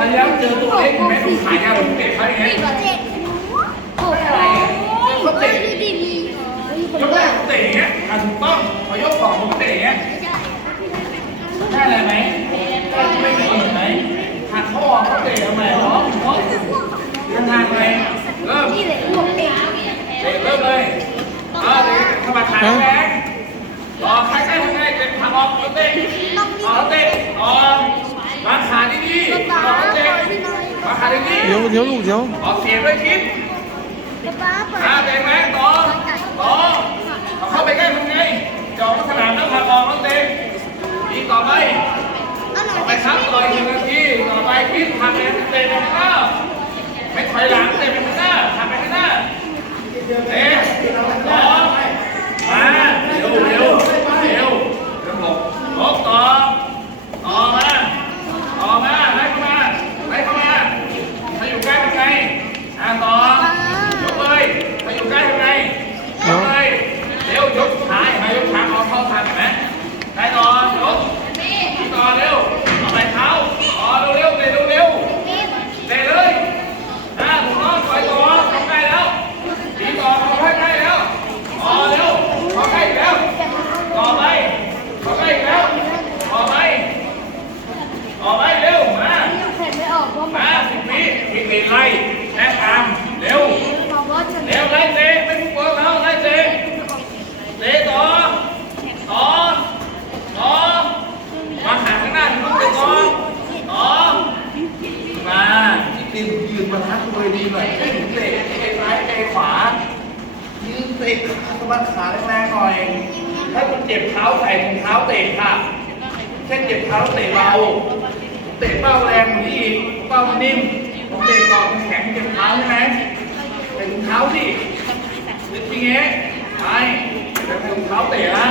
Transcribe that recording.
ราวที่แล้วเจอตัวเล็กเห็นไหมดูขายาวผมเตะเขาอย่างเงี้ยโอ้โหเขาเตะยกแรกผมเตะอย่างเงี้ยอะถูกต้องพอยกสองผมเตะอย่างเงี้ยได้อะไรไหมไม่มีไหมหักข้อเขาเตะทำไมเนาะเนาะทางทางเลยเริ่มเลยเริ่มเลยเออเตะสะบัดขาแรงออกใกล้ใกล้ใกล้เตะขาออกเตะออกเตะออกวางขาดีๆออกเตะวางขาดี เดี๋ยวเดี๋ยวลูกเดี๋ยวๆออกเสียงด้วยคิดป้าเปิดอ่าเตะไหมต่อต่อเอาเข้าไปใกล้มันไงจองสนามแล้วพาออกแล้วเตะดีต่อไปอันไหนต่อไปครับต่ออีกหนึ่งนาทีต่อไปคิดทำเองเตะไปข้างหน้าไม่ถอยหลังเตะไปข้างหน้าทำไปข้างหน้าเตะต่อมาเร็วเร็วเร็วเร็วหลบหลบต่อต่อมาต่อมาไล่เข้ามาไล่เข้ามาถ้าอยู่ใกล้เป็นไงอ่าต่อยกเลยถ้าอยู่ใกล้เป็นไงยกเลยเร็วยกขาเห็นไหมยกขาเอาเข้าทางเห็นไหมได้ต่อยก พี่ต่อเร็วเอาไปเท้าต่อเร็วๆเตะเร็วๆเตะเลยอ่าถูกต้องต่อยต่อเข้าใกล้แล้วพี่ต่อเข้าใกล้แล้วต่อเร็วเข้าใกล้อีกแล้วต่อไปเข้าใกล้อีกแล้วต่อไปต่อไปเร็วมา แข่งไม่ออกเพราะ มาสิบวิวิ่งหนี ไล่แลกตามเร็วเร็วไล่เตะไม่พุ่งเปิดแล้วไล่เตะเตะต่อต่อต่อมาหาข้างหน้าถึงต้องเตะต่อต่อมาที่ตีนยืนมาทักตัวดีหน่อยเตะเตะซ้ายเตะขวายืนเตะขาสะบัดขาแรงๆหน่อยถ้าคุณเจ็บเท้าใส่ถุงเท้าเตะค่ะแค่เจ็บเท้าเตะเบาเตะเป้าแรงกว่านี้อีกเป้ามันนิ่มผมเตะก่อ สินึกอย่างเงี้ไปแล้วถุงเท้าเตะนะ